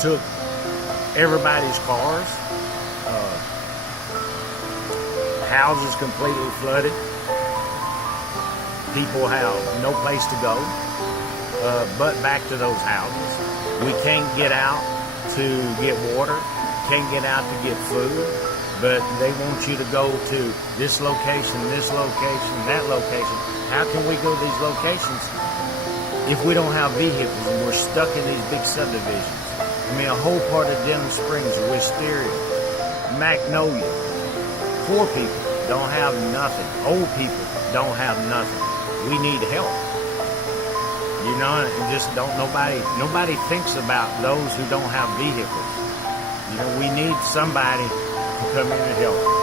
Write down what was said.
took everybody's cars. Houses completely flooded. People have no place to go but back to those houses. We can't get out to get water, can't get out to get food, but they want you to go to this location, that location. How can we go to these locations if we don't have vehicles and we're stuck in these big subdivisions? I mean, a whole part of Denham Springs, Wisteria, Magnolia. Poor people don't have nothing. Old people don't have nothing. We need help. You know, and just nobody thinks about those who don't have vehicles. You know, we need somebody to come in and help.